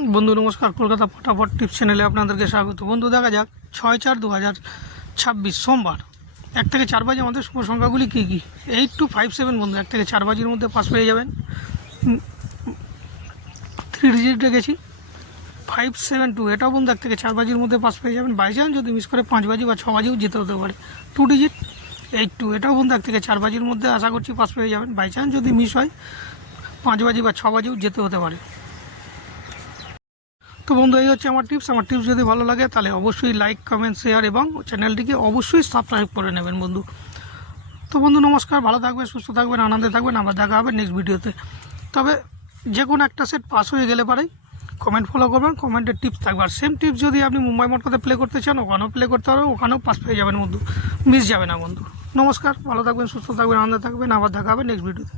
বন্ধু নমস্কার, কলকাতা ফটাফট টিপস চ্যানেলে আপনাদেরকে স্বাগত। বন্ধু দেখা যাক 6/4/2026 সোমবার 1 থেকে 4 বাজে আমাদের শুভ সংখ্যাগুলি কী কী। 8257 বন্ধু 1 থেকে 4 বাজির মধ্যে পাস পেয়ে যাবেন। 3 ডিজিটে গেছি 572, এটাও বন্ধু 1 থেকে 4 বাজির মধ্যে পাস পেয়ে যাবেন। বাই চান্স যদি মিস করে 5 বাজি বা 6 বাজিও যেতে হতে পারে। 2 ডিজিট 82, এটাও বন্ধু 1 থেকে 4 বাজির মধ্যে আশা করছি পাস পেয়ে যাবেন। বাই চান্স যদি মিস হয় 5 বাজি বা 6 বাজিও যেতে হতে পারে। তো বন্ধু এই হচ্ছে আমার টিপস যদি ভালো লাগে তাহলে অবশ্যই লাইক, কমেন্ট, শেয়ার এবং চ্যানেলটিকে অবশ্যই সাবস্ক্রাইব করে নেবেন বন্ধু। তো বন্ধু নমস্কার, ভালো থাকবেন, সুস্থ থাকবেন, আনন্দে থাকবেন। আবার দেখা হবে নেক্সট ভিডিওতে। তবে যে কোনো একটা সেট পাস হয়ে গেলে পারে কমেন্ট ফলো করবেন, কমেন্টের টিপস থাকবে। আর সেম টিপস যদি আপনি মুম্বাই মটকাতে প্লে করতে চান ওখানেও প্লে করতে পারবেন, ওখানেও পাস পেয়ে যাবেন বন্ধু, মিস যাবে না বন্ধু। নমস্কার, ভালো থাকবেন, সুস্থ থাকবেন, আনন্দে থাকবেন। আবার দেখা হবে নেক্সট ভিডিওতে।